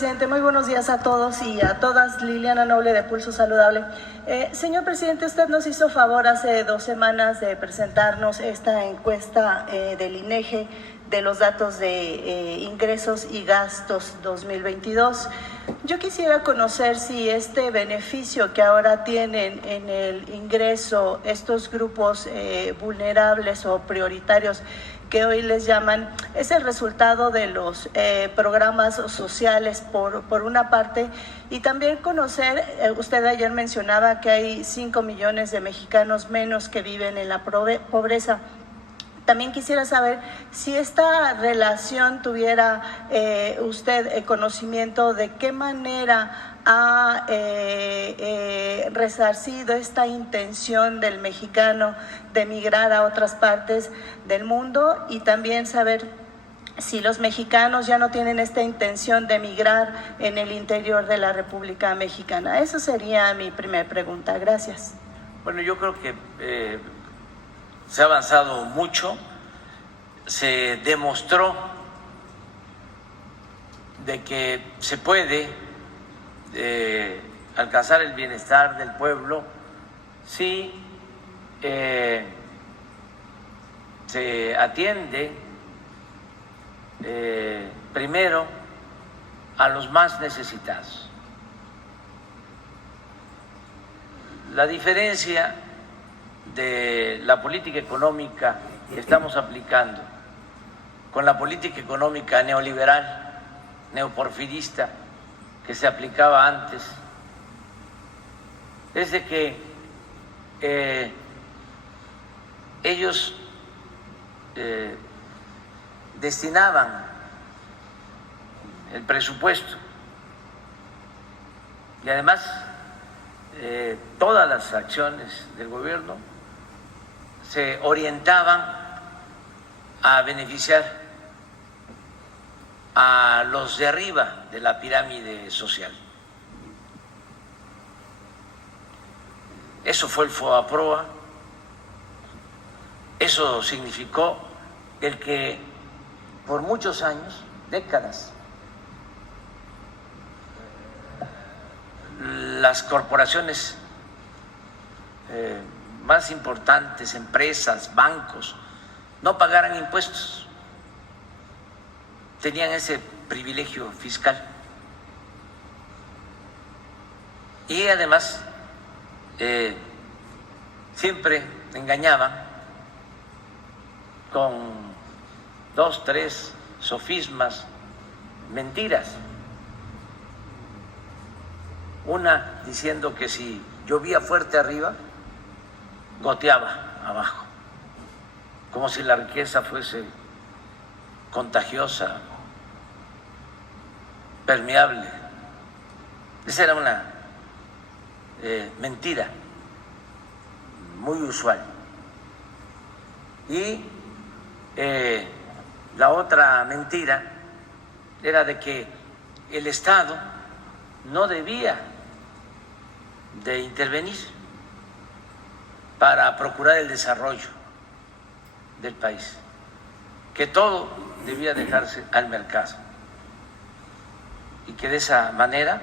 Presidente, muy buenos días a todos y a todas. Liliana Noble de Pulso Saludable. Señor presidente, usted nos hizo favor hace 2 semanas de presentarnos esta encuesta del INEGI de los datos de ingresos y gastos 2022. Yo quisiera conocer si este beneficio que ahora tienen en el ingreso estos grupos vulnerables o prioritarios que hoy les llaman, es el resultado de los programas sociales por una parte, y también conocer, usted ayer mencionaba que hay 5 millones de mexicanos menos que viven en la pobreza. También quisiera saber si esta relación tuviera usted conocimiento de qué manera ha resarcido esta intención del mexicano de emigrar a otras partes del mundo, y también saber si los mexicanos ya no tienen esta intención de emigrar en el interior de la República Mexicana. Esa sería mi primera pregunta. Gracias. Bueno, yo creo que se ha avanzado mucho, se demostró de que se puede alcanzar el bienestar del pueblo si se atiende primero a los más necesitados. La diferencia de la política económica que estamos aplicando con la política económica neoliberal, neoporfirista, que se aplicaba antes, es de que ellos destinaban el presupuesto y además todas las acciones del gobierno se orientaban a beneficiar a los de arriba de la pirámide social. Eso fue el FOBAPROA. Eso significó el que por muchos años, décadas, las corporaciones más importantes, empresas, bancos, no pagaran impuestos. Tenían ese privilegio fiscal. Y además siempre engañaban con 2, 3 sofismas, mentiras. Una diciendo que si llovía fuerte arriba, goteaba abajo, como si la riqueza fuese contagiosa, permeable. Esa era una mentira muy usual. Y la otra mentira era de que el Estado no debía de intervenir para procurar el desarrollo del país, que todo debía dejarse al mercado y que de esa manera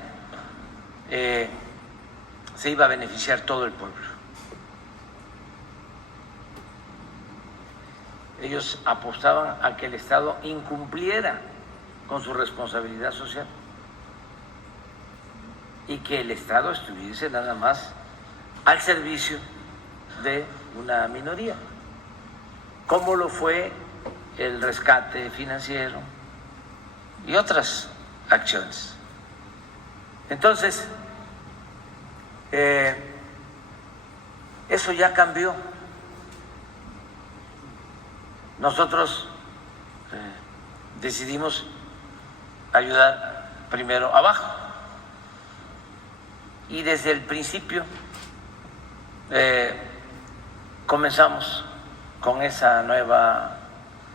se iba a beneficiar todo el pueblo. Ellos apostaban a que el Estado incumpliera con su responsabilidad social y que el Estado estuviese nada más al servicio de una minoría, como lo fue el rescate financiero y otras acciones. Entonces, eso ya cambió. Nosotros decidimos ayudar primero abajo y desde el principio comenzamos con esa nueva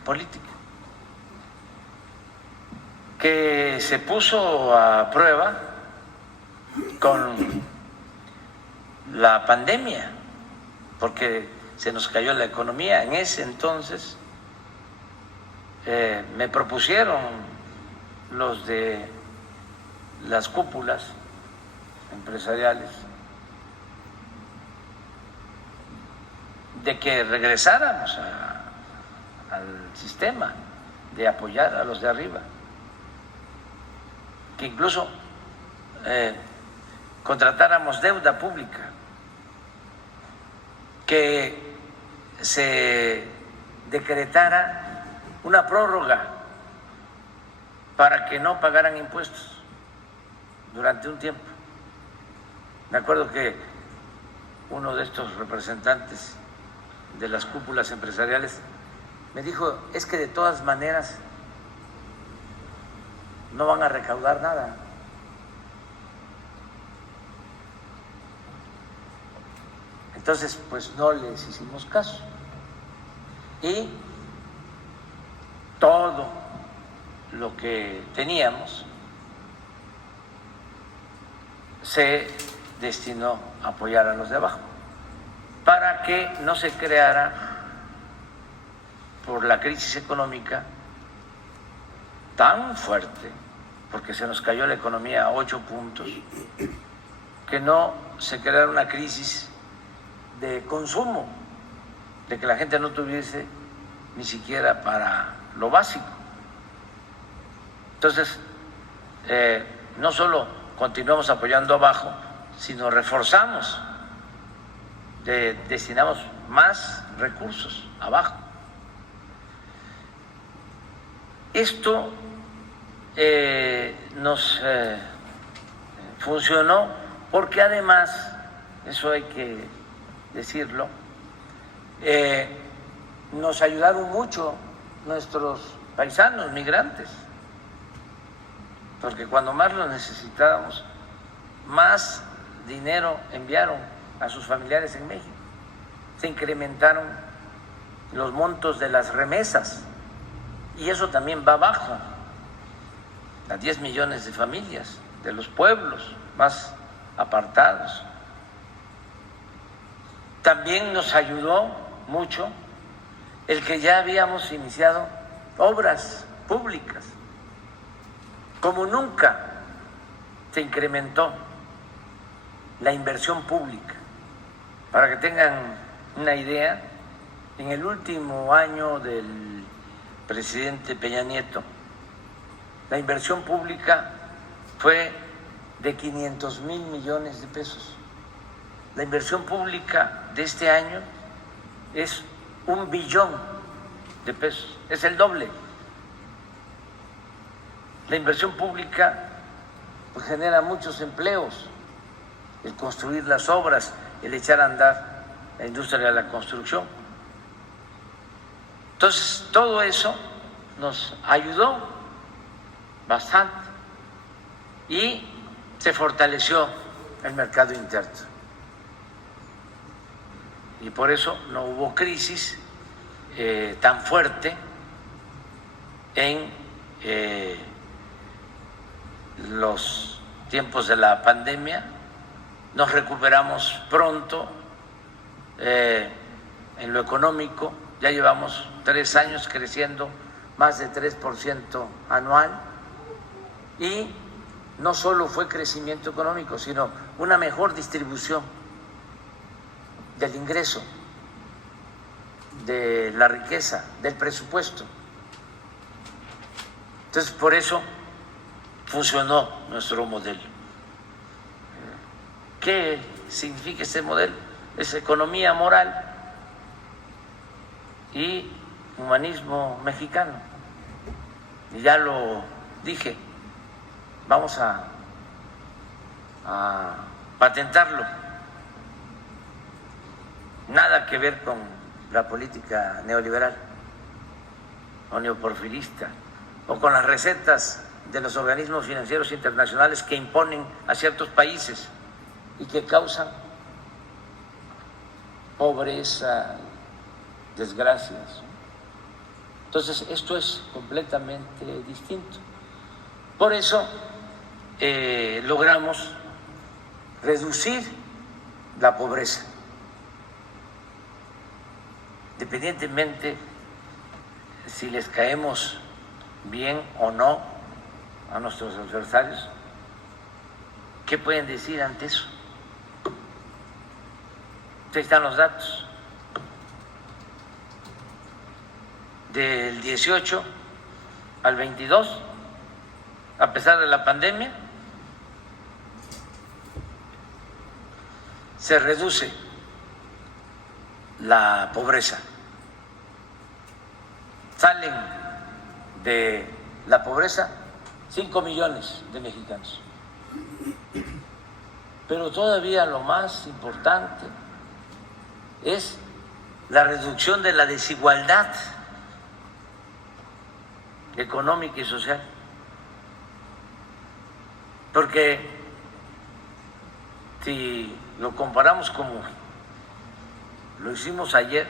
política que se puso a prueba con la pandemia, porque se nos cayó la economía. En ese entonces me propusieron los de las cúpulas empresariales de que regresáramos al sistema de apoyar a los de arriba, que incluso contratáramos deuda pública, que se decretara una prórroga para que no pagaran impuestos durante un tiempo. Me acuerdo que uno de estos representantes de las cúpulas empresariales me dijo, es que de todas maneras no van a recaudar nada. Entonces, pues no les hicimos caso. Y todo lo que teníamos se destinó a apoyar a los de abajo, para que no se creara, por la crisis económica tan fuerte, porque se nos cayó la economía a 8 puntos, que no se creara una crisis de consumo, de que la gente no tuviese ni siquiera para lo básico. Entonces, no solo continuamos apoyando abajo, sino reforzamos, destinamos más recursos abajo. Esto nos funcionó porque además, eso hay que decirlo, nos ayudaron mucho nuestros paisanos migrantes, porque cuando más lo necesitábamos, más dinero enviaron a sus familiares en México. Se incrementaron los montos de las remesas y eso también va abajo a 10 millones de familias de los pueblos más apartados. También nos ayudó mucho el que ya habíamos iniciado obras públicas, como nunca se incrementó la inversión pública. Para que tengan una idea, en el último año del presidente Peña Nieto, la inversión pública fue de 500,000 millones de pesos. La inversión pública de este año es 1 billón de pesos, es el doble. La inversión pública pues genera muchos empleos, el construir las obras, el echar a andar la industria de la construcción. Entonces, todo eso nos ayudó bastante y se fortaleció el mercado interno. Y por eso no hubo crisis tan fuerte en los tiempos de la pandemia. Nos recuperamos pronto en lo económico, ya llevamos 3 años creciendo más de 3% anual y no solo fue crecimiento económico, sino una mejor distribución del ingreso, de la riqueza, del presupuesto. Entonces, por eso funcionó nuestro modelo. ¿Qué significa este modelo? Es economía moral y humanismo mexicano. Y ya lo dije, vamos a patentarlo. Nada que ver con la política neoliberal o neoporfirista o con las recetas de los organismos financieros internacionales que imponen a ciertos países y que causan pobreza, desgracias. Entonces, esto es completamente distinto. Por eso logramos reducir la pobreza, independientemente si les caemos bien o no a nuestros adversarios, ¿Qué pueden decir ante eso? Ahí están los datos. Del 18 al 22, a pesar de la pandemia, se reduce la pobreza. Salen de la pobreza 5 millones de mexicanos. Pero todavía lo más importante es la reducción de la desigualdad económica y social. Porque si lo comparamos como lo hicimos ayer,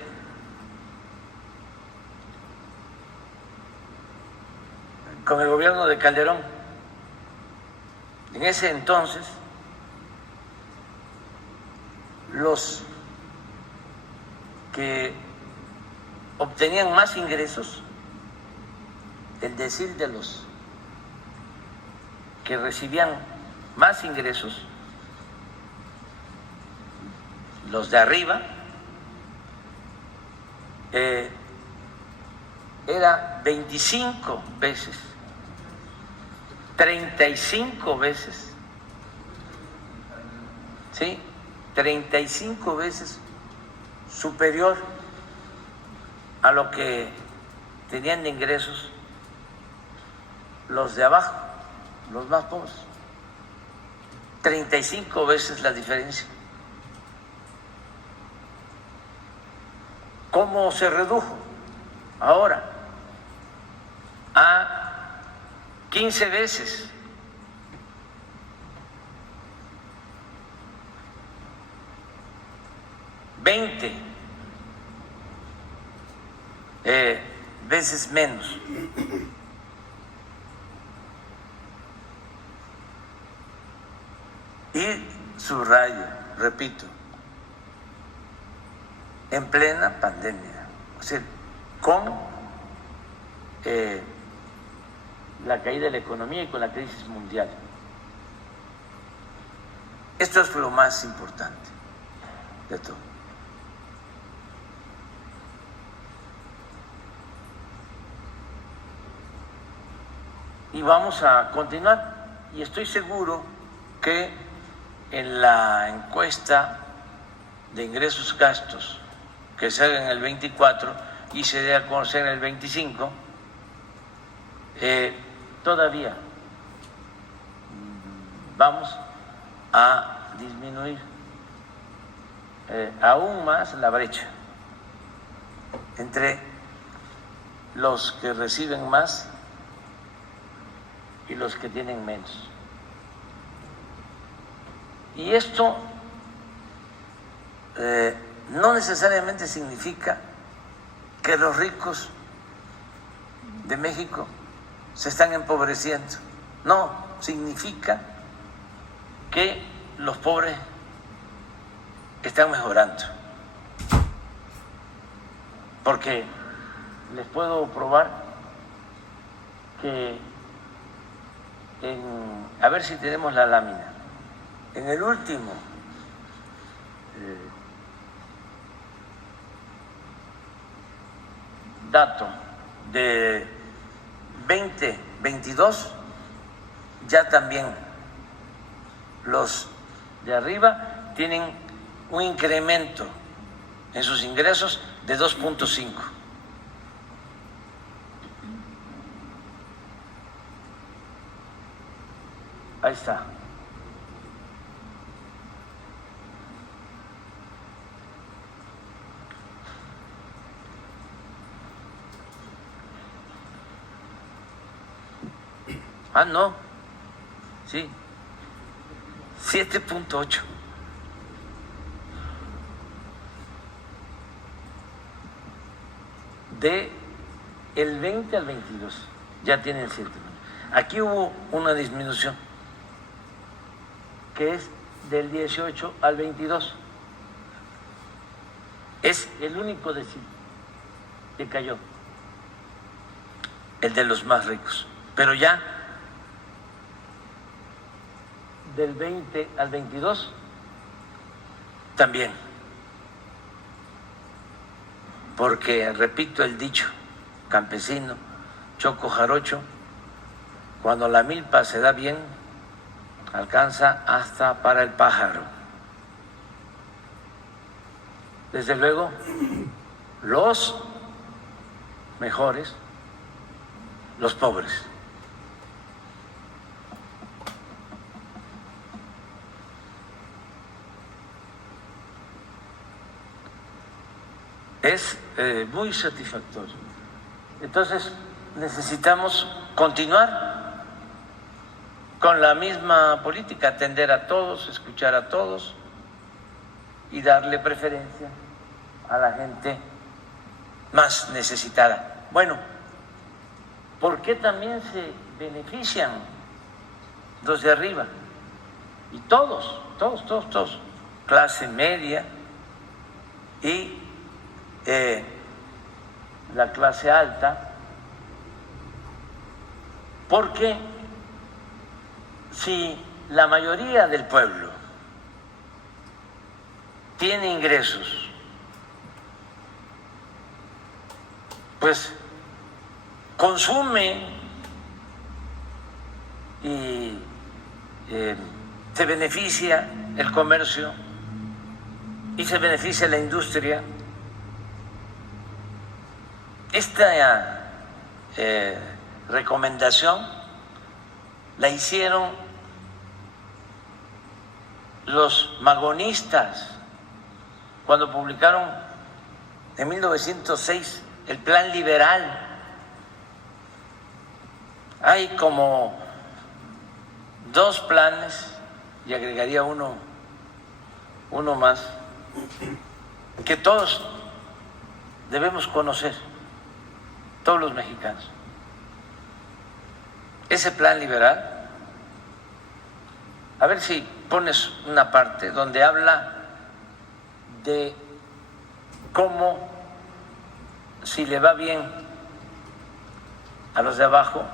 con el gobierno de Calderón, en ese entonces los que obtenían más ingresos, el decil de los que recibían más ingresos, los de arriba, era 25 veces, 35 veces, ¿sí? 35 veces superior a lo que tenían de ingresos los de abajo, los más pobres. 35 veces la diferencia. ¿Cómo se redujo? Ahora, a 15 veces. Veces menos. Y subrayo, repito, en plena pandemia, o sea, con la caída de la economía y con la crisis mundial. Esto es lo más importante de todo. Y vamos a continuar, y estoy seguro que en la encuesta de ingresos-gastos que se haga en el 24 y se dé a conocer en el 25, todavía vamos a disminuir aún más la brecha entre los que reciben más y los que tienen menos. Y esto no necesariamente significa que los ricos de México se están empobreciendo. No, significa que los pobres están mejorando. Porque les puedo probar que a ver si tenemos la lámina. En el último dato de 2022, ya también los de arriba tienen un incremento en sus ingresos de 2.5. Ahí está. Ah, no. Sí. 7.8. De el 20 al 22. Ya tienen 7. Aquí hubo una disminución, que es del 18 al 22. Es el único decil que cayó, el de los más ricos. Pero ya del 20 al 22 también, porque repito el dicho campesino, choco jarocho, cuando la milpa se da bien, alcanza hasta para el pájaro. Desde luego, los mejores, los pobres. Es muy satisfactorio. Entonces, necesitamos continuar con la misma política, atender a todos, escuchar a todos y darle preferencia a la gente más necesitada. Bueno, ¿por qué también se benefician los de arriba? Y todos, clase media y la clase alta, porque si la mayoría del pueblo tiene ingresos, pues consume y se beneficia el comercio y se beneficia la industria. Esta recomendación la hicieron los magonistas cuando publicaron en 1906 el Plan Liberal. Hay como 2 planes, y agregaría uno más, que todos debemos conocer, todos los mexicanos. Ese Plan Liberal, a ver si pones una parte donde habla de cómo, si le va bien a los de abajo,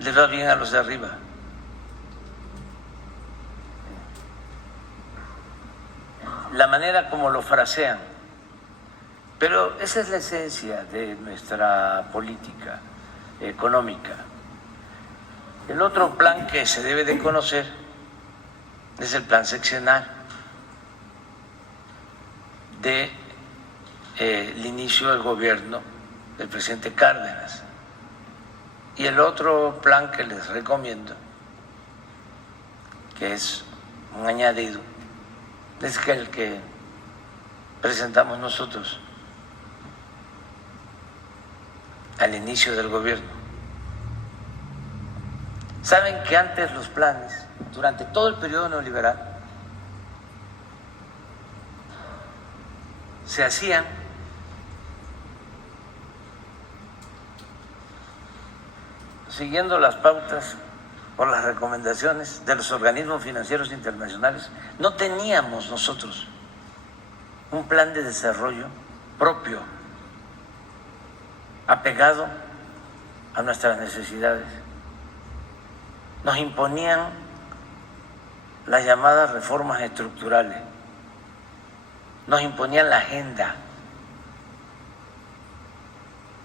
le va bien a los de arriba. La manera como lo frasean. Pero esa es la esencia de nuestra política económica. El otro plan que se debe de conocer es el plan seccional del inicio del gobierno del presidente Cárdenas. Y el otro plan que les recomiendo, que es un añadido, es que el que presentamos nosotros al inicio del gobierno. Saben que antes los planes, durante todo el periodo neoliberal, se hacían siguiendo las pautas o las recomendaciones de los organismos financieros internacionales. No teníamos nosotros un plan de desarrollo propio, apegado a nuestras necesidades. Nos imponían las llamadas reformas estructurales, nos imponían la agenda.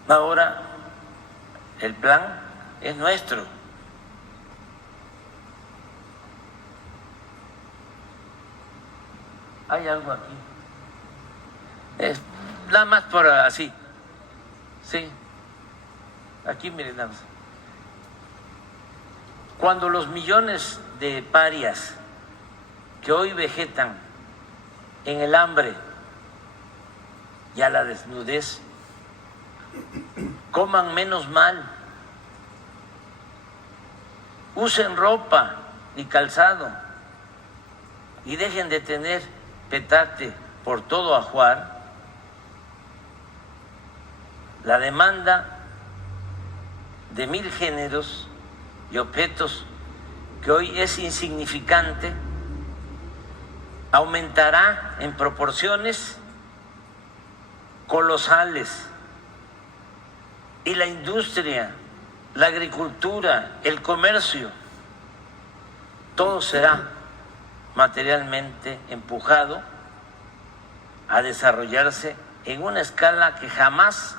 Ahora el plan es nuestro. Hay algo aquí. Es nada más por así. Sí. Aquí miren nada más. Cuando los millones de parias que hoy vegetan en el hambre y a la desnudez coman menos mal, usen ropa y calzado y dejen de tener petate por todo ajuar, la demanda de 1000 géneros y objetos que hoy es insignificante aumentará en proporciones colosales, y la industria, la agricultura, el comercio, todo será materialmente empujado a desarrollarse en una escala que jamás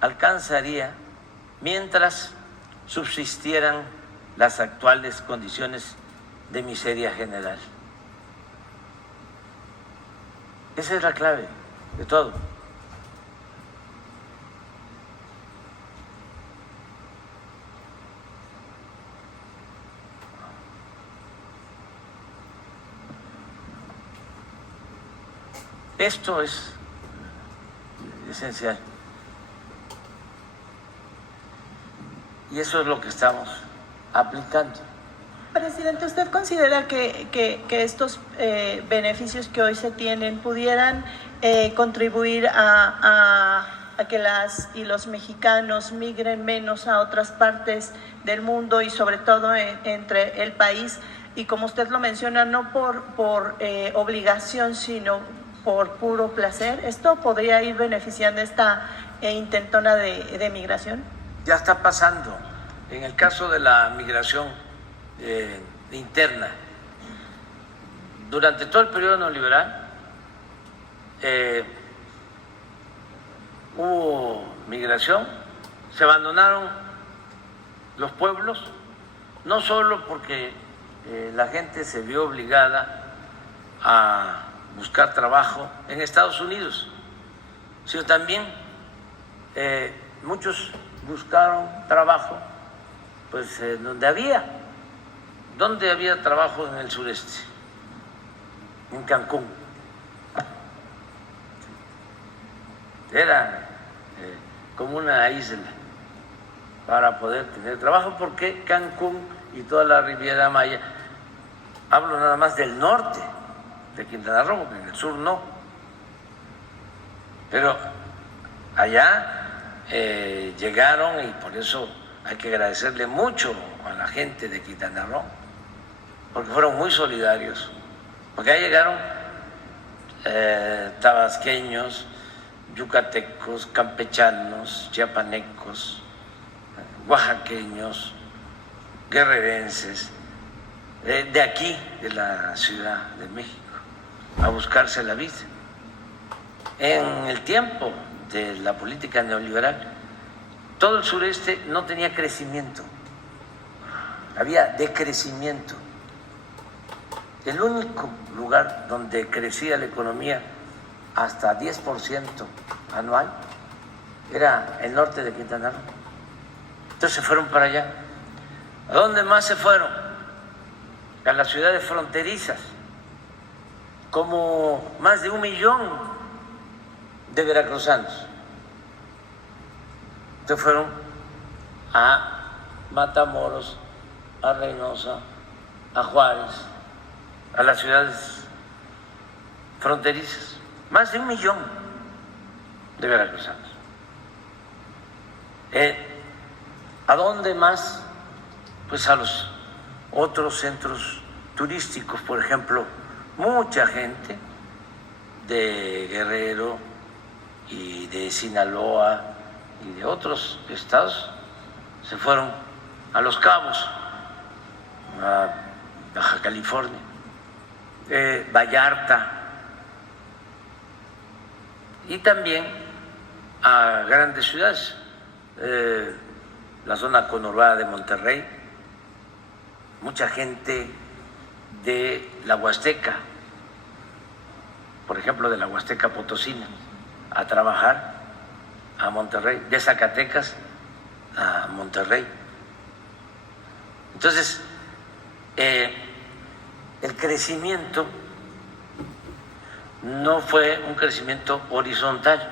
alcanzaría mientras subsistieran las actuales condiciones de miseria general. Esa es la clave de todo. Esto es esencial. Y eso es lo que estamos aplicando. Presidente, ¿usted considera que estos beneficios que hoy se tienen pudieran contribuir a que las y los mexicanos migren menos a otras partes del mundo y sobre todo entre el país? Y como usted lo menciona, no por obligación, sino por puro placer. ¿Esto podría ir beneficiando esta intentona de migración? Ya está pasando. En el caso de la migración interna, durante todo el periodo neoliberal hubo migración, se abandonaron los pueblos, no solo porque la gente se vio obligada a buscar trabajo en Estados Unidos, sino también muchos buscaron trabajo pues donde había trabajo en el sureste, en Cancún. Era como una isla para poder tener trabajo, porque Cancún y toda la Riviera Maya, hablo nada más del norte de Quintana Roo, porque en el sur no, pero allá llegaron, y por eso hay que agradecerle mucho a la gente de Quintana Roo, porque fueron muy solidarios, porque ahí llegaron tabasqueños, yucatecos, campechanos, chiapanecos, oaxaqueños, guerrerenses, de aquí, de la Ciudad de México, a buscarse la vida. En el tiempo de la política neoliberal, todo el sureste no tenía crecimiento, había decrecimiento. El único lugar donde crecía la economía hasta 10% anual era el norte de Quintana Roo. Entonces se fueron para allá. ¿A dónde más se fueron? A las ciudades fronterizas, como más de 1 millón de veracruzanos. Entonces fueron a Matamoros, a Reynosa, a Juárez, a las ciudades fronterizas. Más de 1 millón de veracruzanos. ¿A dónde más? Pues a los otros centros turísticos, por ejemplo, mucha gente de Guerrero y de Sinaloa y de otros estados se fueron a Los Cabos, a Baja California, Vallarta, y también a grandes ciudades, la zona conurbada de Monterrey, mucha gente de la Huasteca, por ejemplo, de la Huasteca Potosina, a trabajar a Monterrey, de Zacatecas a Monterrey. Entonces, el crecimiento no fue un crecimiento horizontal,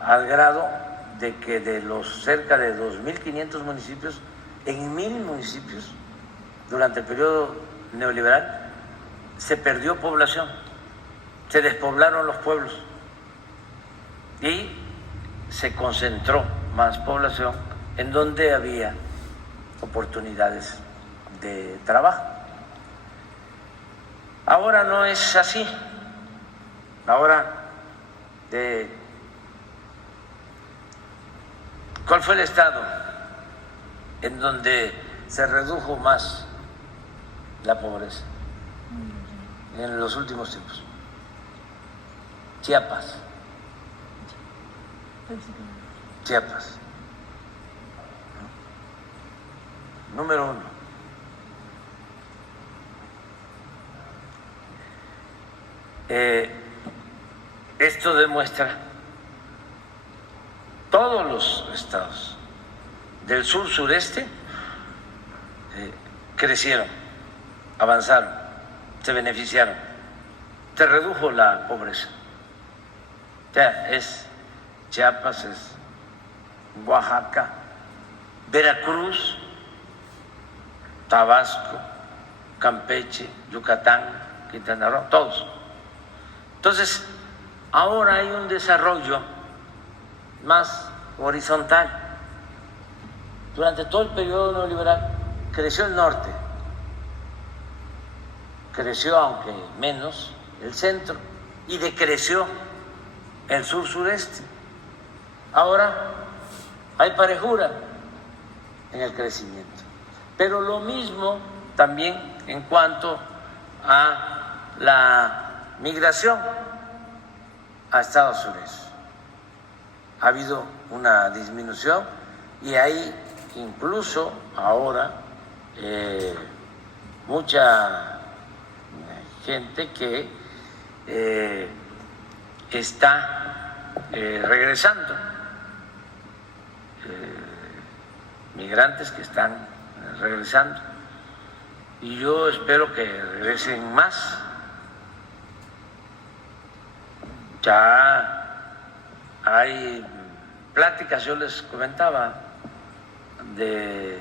al grado de que de los cerca de 2.500 municipios, en 1.000 municipios, durante el periodo neoliberal, se perdió población, se despoblaron los pueblos y se concentró más población en donde había oportunidades de trabajo. Ahora no es así. Ahora, ¿cuál fue el estado en donde se redujo más la pobreza en los últimos tiempos. Chiapas. Chiapas. Número 1. Esto demuestra todos los estados del sur sureste crecieron, avanzaron, se beneficiaron, se redujo la pobreza. O sea, es Chiapas, es Oaxaca, Veracruz, Tabasco, Campeche, Yucatán, Quintana Roo, todos. Entonces, ahora hay un desarrollo más horizontal. Durante todo el periodo neoliberal creció el norte, creció aunque menos el centro y decreció el sur sureste. Ahora hay parejura en el crecimiento, pero lo mismo también en cuanto a la migración a Estados Unidos. Ha habido una disminución y hay incluso ahora mucha gente que está regresando, migrantes que están regresando, y yo espero que regresen más. Ya hay pláticas, yo les comentaba, de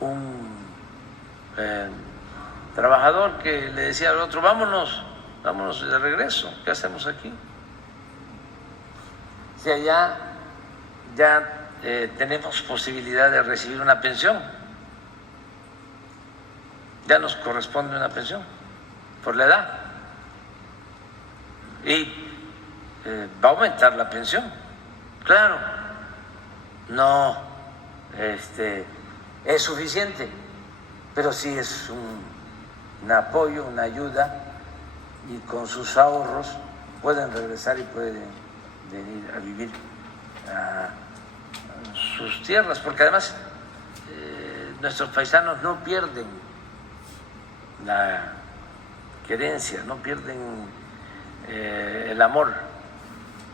un trabajador que le decía al otro, vámonos de regreso, ¿qué hacemos aquí? O sea, ya tenemos posibilidad de recibir una pensión, ya nos corresponde una pensión por la edad. Y va a aumentar la pensión, claro, no es suficiente, pero sí es un apoyo, una ayuda, y con sus ahorros pueden regresar y pueden venir a vivir a sus tierras, porque además nuestros paisanos no pierden la querencia, no pierden el amor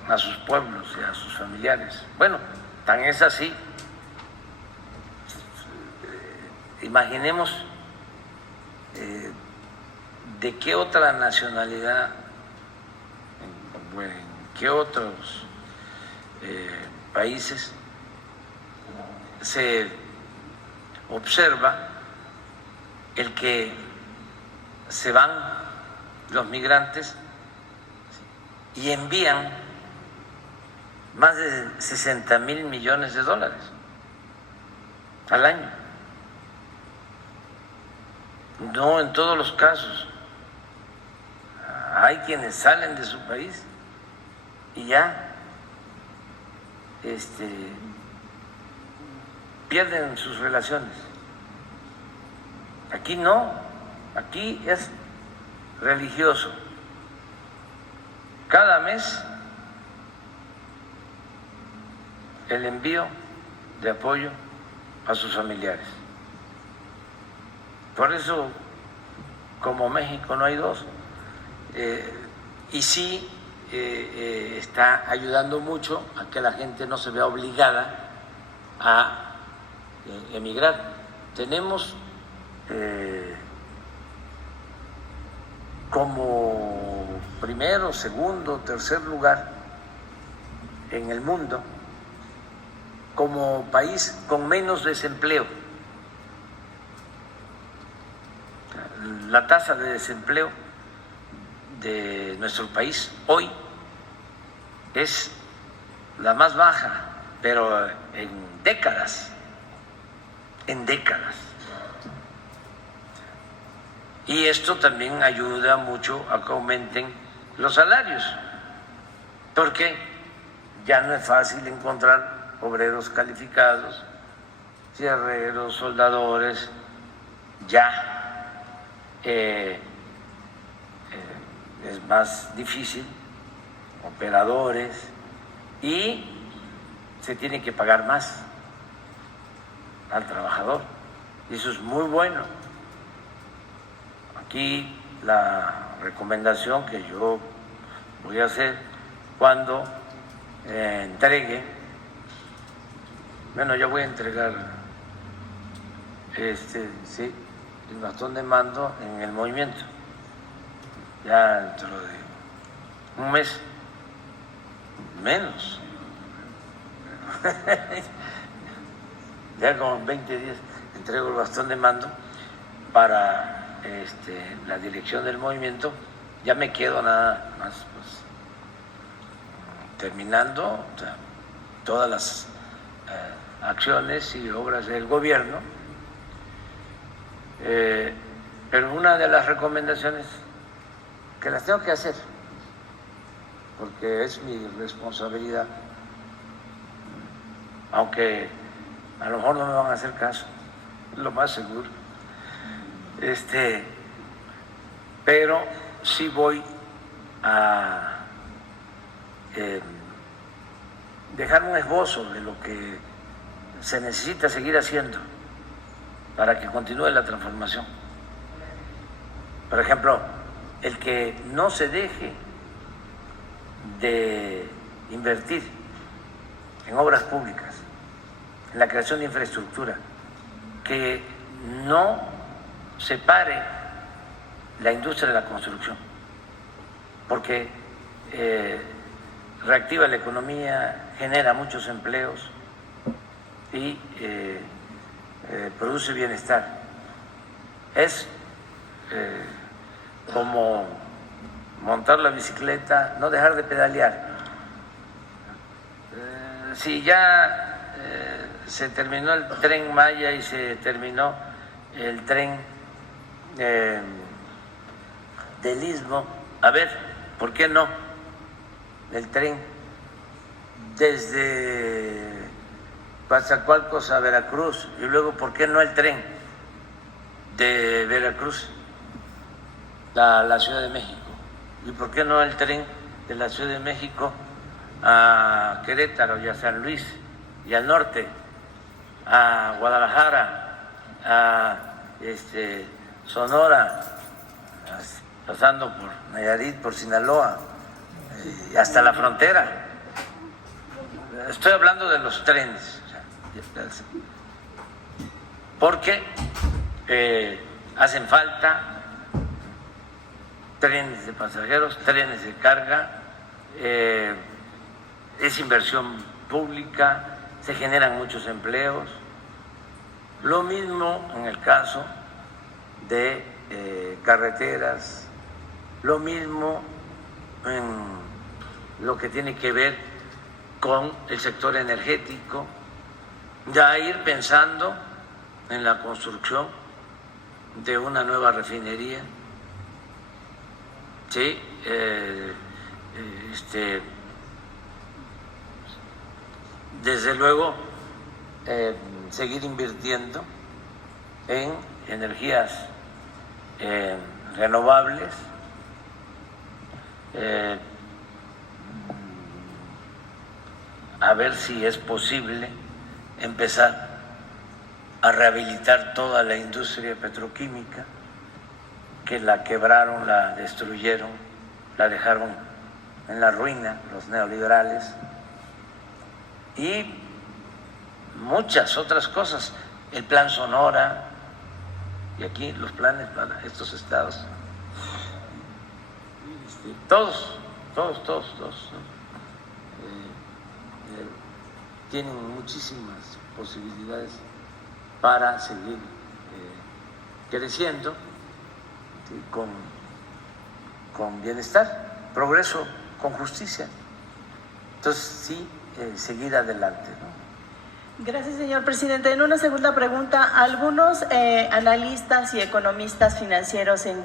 a sus pueblos y a sus familiares. Bueno, tan es así. Imaginemos de qué otra nacionalidad, en qué otros países se observa el que se van los migrantes y envían más de 60,000 millones de dólares al año. No en todos los casos. Hay quienes salen de su país y ya pierden sus relaciones. Aquí no, aquí es religioso. Cada mes el envío de apoyo a sus familiares. Por eso, como México no hay dos, y sí está ayudando mucho a que la gente no se vea obligada a emigrar. Tenemos como primero, segundo, tercer lugar en el mundo como país con menos desempleo. La tasa de desempleo de nuestro país hoy es la más baja, pero en décadas. Y esto también ayuda mucho a que aumenten los salarios, porque ya no es fácil encontrar obreros calificados, cierreros, soldadores, ya es más difícil, operadores, y se tiene que pagar más al trabajador, y eso es muy bueno. Aquí la recomendación que yo voy a hacer cuando entregue, bueno, yo voy a entregar sí, el bastón de mando en el movimiento, ya dentro de un mes, menos, ya como 20 días entrego el bastón de mando para la dirección del movimiento. Ya me quedo nada más pues, terminando, o sea, todas las acciones y obras del gobierno, pero una de las recomendaciones que las tengo que hacer, porque es mi responsabilidad, aunque a lo mejor no me van a hacer caso, lo más seguro, pero sí voy a dejar un esbozo de lo que se necesita seguir haciendo para que continúe la transformación. Por ejemplo, el que no se deje de invertir en obras públicas, en la creación de infraestructura, que no se pare la industria de la construcción, porque reactiva la economía, genera muchos empleos y produce bienestar. Es como montar la bicicleta, no dejar de pedalear. Si ya se terminó el Tren Maya y se terminó el tren del Istmo, a ver, ¿por qué no? El tren desde Coatzacoalcos a Veracruz, y luego, ¿por qué no el tren de Veracruz a la Ciudad de México? ¿Y por qué no el tren de la Ciudad de México a Querétaro y a San Luis y al norte, a Guadalajara, a Sonora, pasando por Nayarit, por Sinaloa, y hasta la frontera? Estoy hablando de los trenes, porque hacen falta trenes de pasajeros, trenes de carga, es inversión pública, se generan muchos empleos. Lo mismo en el caso de carreteras, lo mismo en lo que tiene que ver con el sector energético, ya ir pensando en la construcción de una nueva refinería, ¿sí? Desde luego, seguir invirtiendo en energías renovables, a ver si es posible empezar a rehabilitar toda la industria petroquímica, que la quebraron, la destruyeron, la dejaron en la ruina los neoliberales, y muchas otras cosas, el Plan Sonora, y aquí los planes para estos estados, todos tienen muchísimas posibilidades para seguir creciendo, ¿sí? con bienestar, progreso, con justicia. Entonces, sí, seguir adelante, ¿no? Gracias, señor presidente. En una segunda pregunta, algunos analistas y economistas financieros en Wall